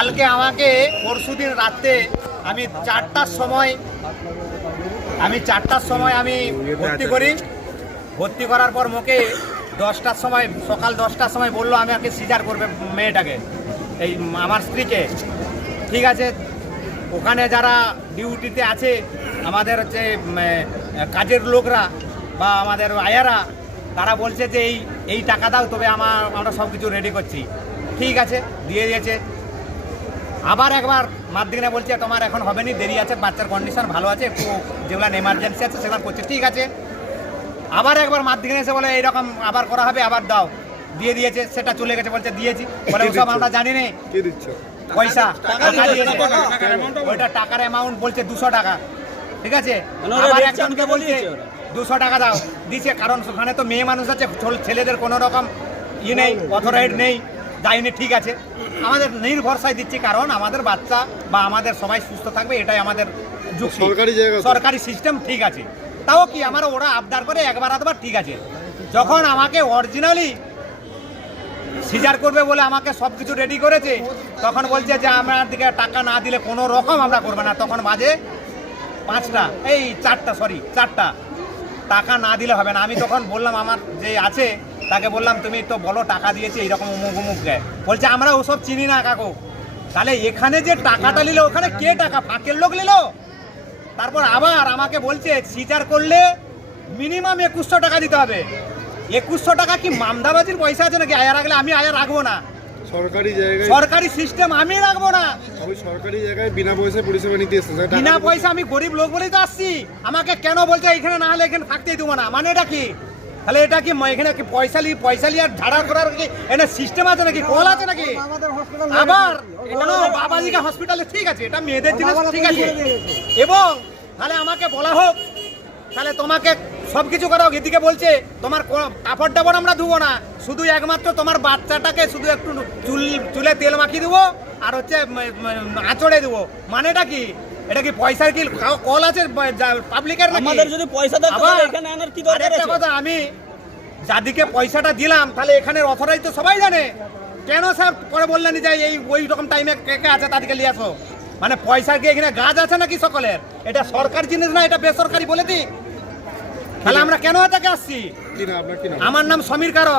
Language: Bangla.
কালকে আমাকে পরশুদিন রাতে আমি চারটার সময়, আমি চারটার সময় আমি ভর্তি করি। ভর্তি করার পর মোকে দশটার সময়, সকাল দশটার সময় বলল আমি আগে সিজার করবে মেয়েটাকে, এই আমার স্ত্রীকে। ঠিক আছে, ওখানে যারা ডিউটিতে আছে, আমাদের হচ্ছে কাজের লোকরা বা আমাদের আয়ারা, তারা বলছে যে এই এই টাকা দাও, তবে আমার, আমরা সব কিছু রেডি করছি। ঠিক আছে, দিয়ে দিয়েছে। আবার একবার মাধ্যমিকে বলছে তোমার এখন হবে নি দেরি আছে বাচ্চার কন্ডিশন ভালো আছে একটু যেগুলো এমার্জেন্সি আছে সেগুলো করছে ঠিক আছে? আবার একবার মাধ্যমিকে এসে বলে এইরকম আবার করা হবে আবার দাও। দিয়ে দিয়েছে সেটা চলে গেছে বলছে দিয়েছি। বলে ওসব আমরা জানি না। কি দিচ্ছ? পয়সা? ওইটা টাকার অ্যামাউন্ট বলছে দুশো টাকা। ঠিক আছে? মানে আবার একজনকে বলছে দুশো টাকা দাও। দিছে কারণ ওখানে তো মেয়ে মানুষ আছে ছেলেদের কোনো রকম ই নেই অথরাইড নেই। যাইনি ঠিক আছে। আমাদের নির্ভরসায় দিচ্ছি কারণ আমাদের বাচ্চা বা আমাদের সবাই সুস্থ থাকবে এটাই আমাদের যুক্তি। সরকারি জায়গা সরকারি সিস্টেম ঠিক আছে। তাও কি আমার ওরা আবদার করে একবার আধবার ঠিক আছে। যখন আমাকে অরিজিনালি সিজার করবে বলে আমাকে সব কিছু রেডি করেছে তখন বলছে যে আমার দিকে টাকা না দিলে কোনো রকম আমরা করব না। তখন বাজে পাঁচটা এই চারটা সরি চারটা। টাকা না দিলে হবে না। আমি তখন বললাম আমার যে আছে তাকে বললাম তুমি তো বলো টাকা দিয়েছে এইরকম অমুক অমুক দেয় বলছে আমরা ওসব চিনি না কাকু। তাহলে এখানে যে টাকাটা নিল ওখানে কে টাকা? ফাঁকের লোক নিল? তারপর আবার আমাকে বলছে সিজার করলে মিনিমাম একুশশো টাকা দিতে হবে। একুশশো টাকা কি মামদাবাজির পয়সা আছে নাকি? আয়া রাখলে আমি আয়া রাখব না। সরকারি জায়গায় সরকারি সিস্টেম আমি রাখব না। আমি সরকারি জায়গায় বিনা পয়সায় পরিষেবা নিতে এসেছি। বিনা পয়সা আমি গরিব লোক বলেই তো আসছি। আমাকে কেন বলছে এখানে না হলে এখানে থাকতেই দেবো না। মানে এটা কি? তাহলে এটা কি এখানে কি পয়সা লি পয়সা আর ঝাড়া করার কি এখানে সিস্টেম আছে নাকি? কল আছে নাকি? আবার? কোনো বাবাজিকে হসপিটালে ঠিক আছে এটা মেয়েদের জিনিস ঠিক আছে। এবং তাহলে আমাকে বলা হোক তাহলে তোমাকে সব কিছু করা হোক এদিকে বলছে তোমার কাপড় টাপড় আমরা ধুবো না শুধু একমাত্র তোমার বাচ্চাটাকে শুধু একটু চুল চুলে তেল মাখিয়ে দেবো আর হচ্ছে আঁচড়ে দেবো। মানেটা কি? এটা কি পয়সার কি কল আছে? পাবলিকের নাকি? আমাদের যদি পয়সা থাকতো এখানে আনার কি দরকার আছে? কথা আমি যাদিকে পয়সাটা দিলাম তাহলে এখানের অথরাইজ তো সবাই জানে। কেন স্যার পরে বললেন যে এই ওই রকম টাইমে কে কে আছে তাদেরকে নিয়ে আসো? মানে পয়সার কি এখানে গাছ আছে নাকি সকলের? এটা সরকার জিনিস না এটা বেসরকারি বলে দিই। তাহলে আমরা কেন এটাকে আসছি? আমার নাম সমীর কারক।